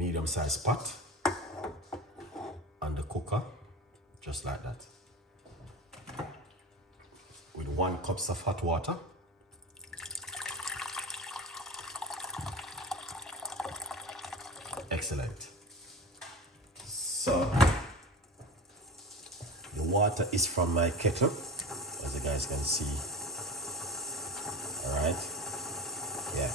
medium-sized pot on the cooker, just like that, with 1 cup of hot water. Excellent. So the water is from my kettle, as you guys can see. All right. Yeah.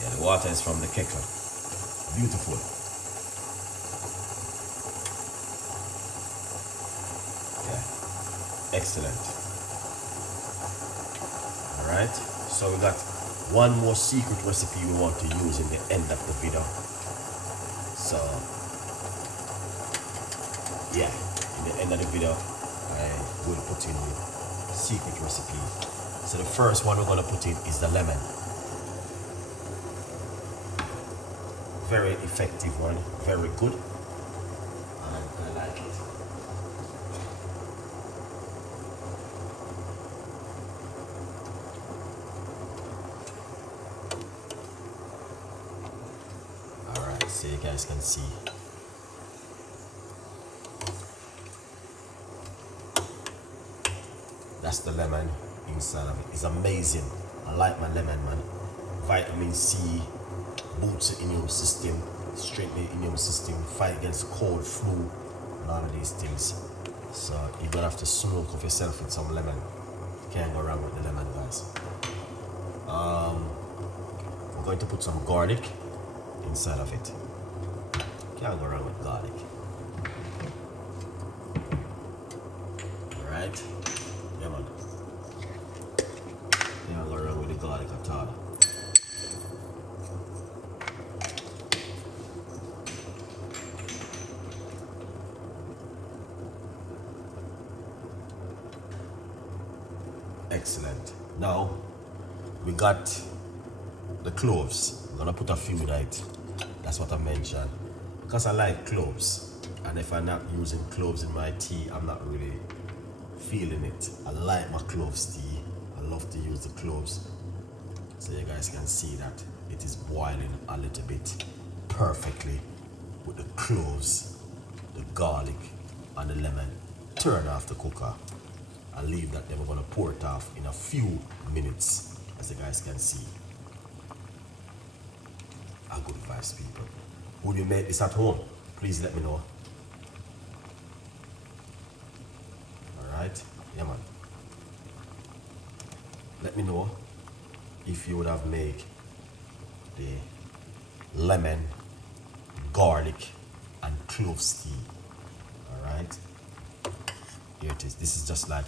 Yeah, the water is from the kettle. Beautiful. Yeah. Excellent. All right. So we got one more secret recipe we want to use in the end of the video. So yeah, in the end of the video, I will put in the secret recipe. So the first one we're gonna put in is the lemon. Very effective one, very good. And I like it. So you guys can see. That's the lemon inside of it. It's amazing. I like my lemon, man. Vitamin C boosts the immune system, strengthen the immune system, fight against cold, flu, and all of these things. So you're gonna have to smoke off yourself with some lemon. You can't go wrong with the lemon, guys. We're going to put some garlic inside of it. Can't go wrong with garlic. Alright? Yeah, man. Can't go wrong with the garlic at all. Excellent. Now, we got the cloves. We're gonna put a few in it. That's what I mentioned. Because I like cloves, and if I'm not using cloves in my tea, I'm not really feeling it. I like my cloves tea. I love to use the cloves. So you guys can see that it is boiling a little bit perfectly with the cloves, the garlic, and the lemon. Turn off the cooker. I'll leave that, then we're gonna pour it off in a few minutes, as you guys can see. A good advice, people. Would you make this at home? Please let me know. Alright? Yeah, man. Let me know if you would have made the lemon, garlic, and cloves tea. Alright? Here it is. This is just like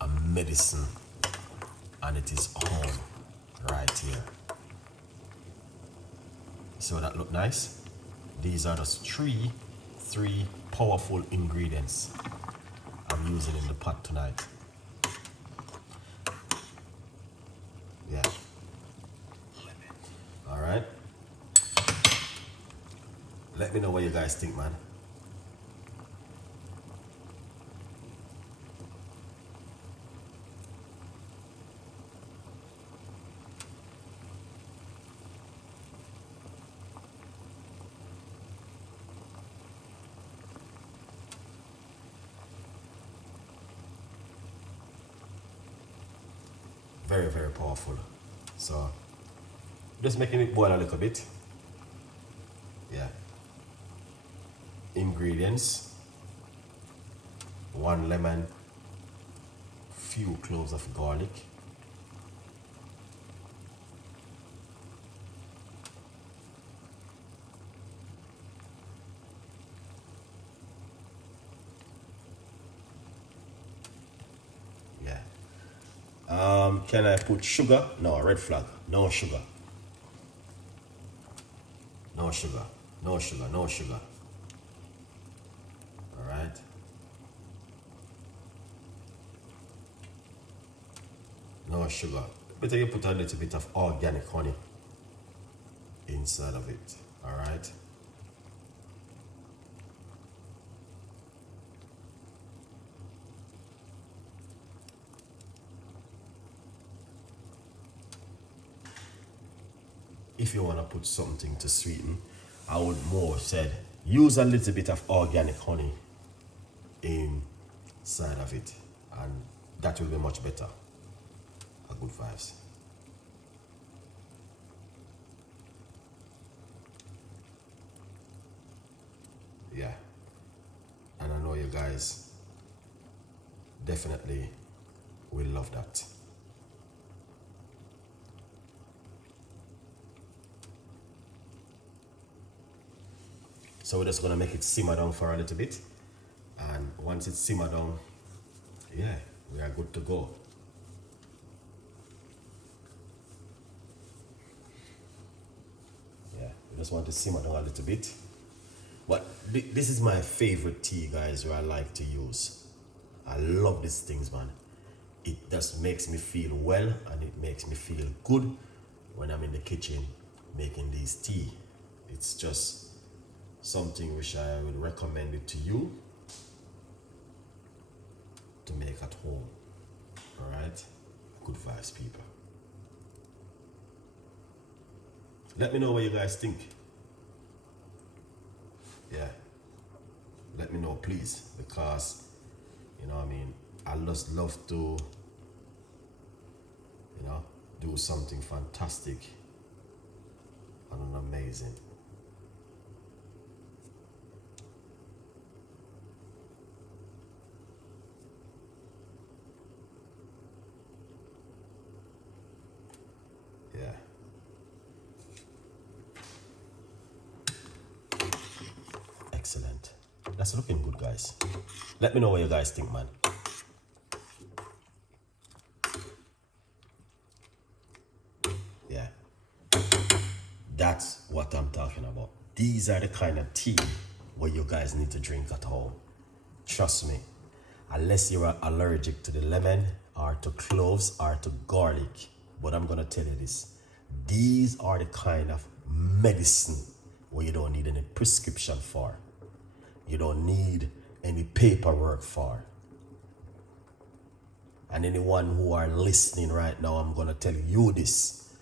a medicine, and it is home right here. So that look nice? These are just three powerful ingredients I'm using in the pot tonight. Yeah. All right. Let me know what you guys think, man. Very, very powerful. So just making it boil a little bit. Yeah. Ingredients: 1 lemon, few cloves of garlic, yeah. Can I put sugar? No, red flag. No sugar. No sugar. No sugar. No sugar. All right. No sugar. Better you put a little bit of organic honey inside of it. All right. if you want to put something to sweeten, I would more said use a little bit of organic honey inside of it, and that will be much better. A good vibes. Yeah, and I know you guys definitely will love that. So we're just gonna make it simmer down for a little bit, and once it's simmered down, yeah, we are good to go. Yeah, we just want to simmer down a little bit. But this is my favorite tea, guys, where I like to use. I love these things, man. It just makes me feel well, and it makes me feel good when I'm in the kitchen making these tea. It's just something which I would recommend it to you to make at home. All right? Good vibes, people. Let me know what you guys think. Yeah, let me know, please, because you know what I mean, I just love to, you know, do something fantastic and amazing. Yeah. Excellent. That's looking good, guys. Let me know what you guys think, man. Yeah. That's what I'm talking about. These are the kind of tea where you guys need to drink at home. Trust me. Unless you're allergic to the lemon or to cloves or to garlic. But I'm going to tell you this. These are the kind of medicine where you don't need any prescription for. You don't need any paperwork for. And anyone who are listening right now, I'm going to tell you this.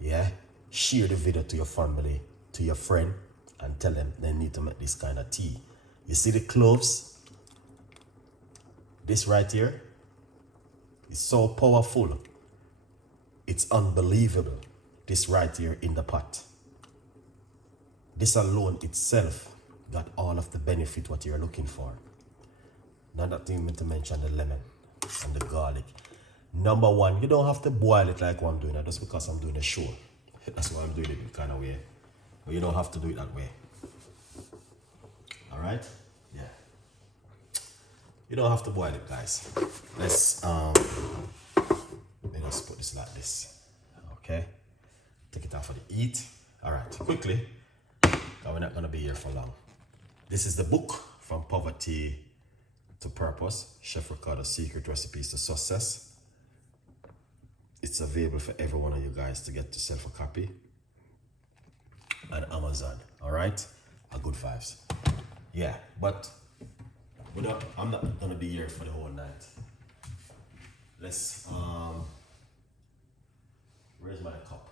Yeah? Share the video to your family, to your friend, and tell them they need to make this kind of tea. You see the cloves? This right here is so powerful. It's unbelievable. This right here in the pot. This alone itself got all of the benefit what you're looking for. Not even to mention the lemon and the garlic. Number one, you don't have to boil it like what I'm doing. Just because I'm doing a show. That's why I'm doing it in kind of way. But you don't have to do it that way. Alright? Yeah. You don't have to boil it, guys. Let's just put this like this. Okay? Take it out for the heat. Alright, quickly. Because we're not gonna be here for long. This is the book From Poverty to Purpose, Chef Ricardo's Secret Recipes to Success. It's available for every one of you guys to get yourself a copy on Amazon. All right, a good vibes. Yeah, but I'm not gonna be here for the whole night. Let's where's my cup?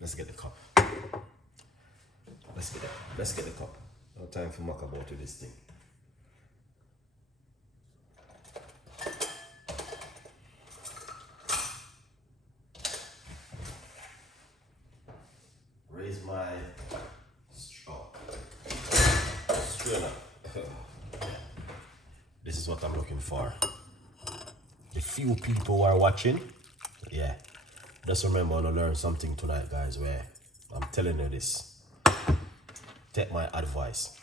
Let's get the cup. Let's get the cup. No time for muck about with this thing. Raise my strainer. This is what I'm looking for. The few people who are watching, yeah, just remember to learn something tonight, guys, where I'm telling you this. Take my advice.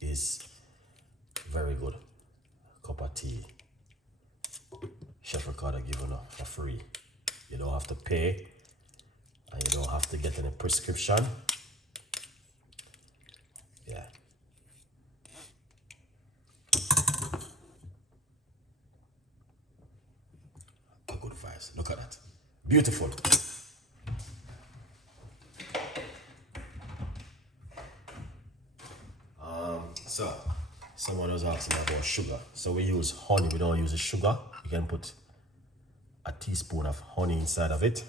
Is very good. Cup of tea. Chef Ricardo giving up for free. You don't have to pay, and you don't have to get any prescription. Yeah. A good vibes. Look at that. Beautiful. So, someone was asking about sugar. So we use honey, we don't use the sugar. You can put a teaspoon of honey inside of it.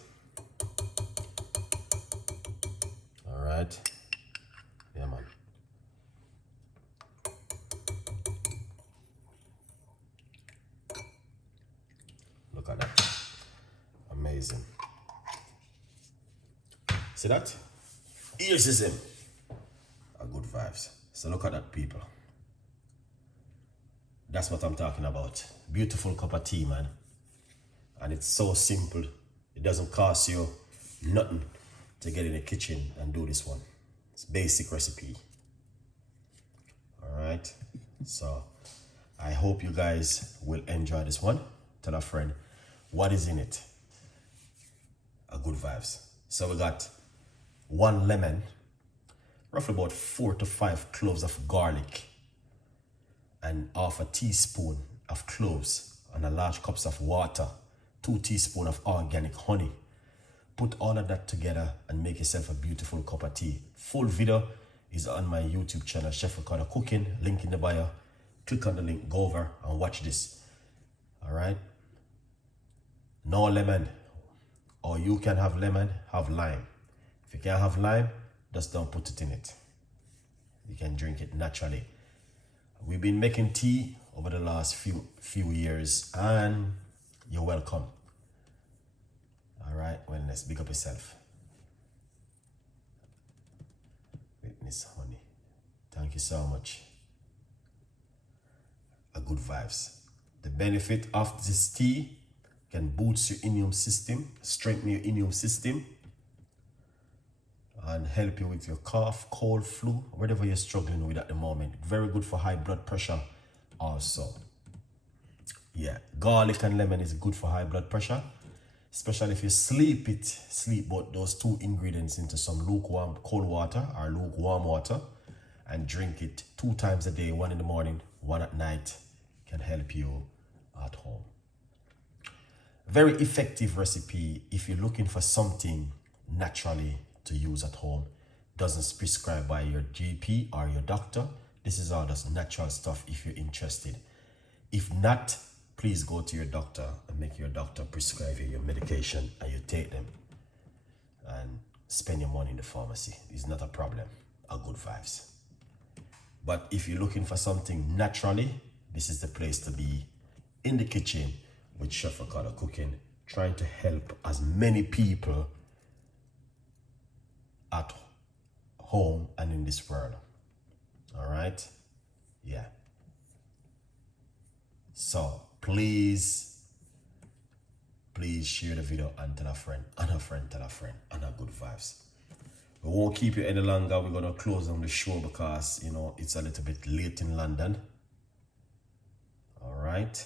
All right. Yeah, man. Look at that. Amazing. See that? Here's the same. A good vibes. So look at that, people. That's what I'm talking about. Beautiful cup of tea, man. And it's so simple. It doesn't cost you nothing to get in the kitchen and do this one. It's basic recipe. All right. So I hope you guys will enjoy this one. Tell a friend what is in it. A good vibes. So we got 1 lemon, roughly about 4 to 5 cloves of garlic, and half a teaspoon of cloves, and a large cups of water, 2 teaspoons of organic honey. Put all of that together and make yourself a beautiful cup of tea. Full video is on my YouTube channel, Chef Ricardo Cooking, link in the bio. Click on the link, go over and watch this. All right. No lemon, or you can have lemon, have lime. If you can't have lime, just don't put it in it. You can drink it naturally. We've been making tea over the last few years, and you're welcome. All right, wellness, big up yourself. Witness honey. Thank you so much. A good vibes. The benefit of this tea can boost your immune system, strengthen your immune system, and help you with your cough, cold, flu, whatever you're struggling with at the moment. Very good for high blood pressure also. Yeah, garlic and lemon is good for high blood pressure, especially if you sleep both those 2 ingredients into some lukewarm cold water or lukewarm water, and drink it 2 times a day, 1 in the morning, 1 at night. Can help you at home. Very effective recipe if you're looking for something naturally to use at home. Doesn't prescribe by your GP or your doctor. This is all just natural stuff if you're interested. If not, please go to your doctor and make your doctor prescribe you your medication, and you take them and spend your money in the pharmacy. It's not a problem. A good vibes. But if you're looking for something naturally, this is the place to be, in the kitchen with Chef Ricardo Cooking, trying to help as many people at home and in this world. All right? Yeah. So please share the video and tell a friend, and a friend tell a friend, and a good vibes. We won't keep you any longer. We're gonna close on the show because, you know, it's a little bit late in London. All right.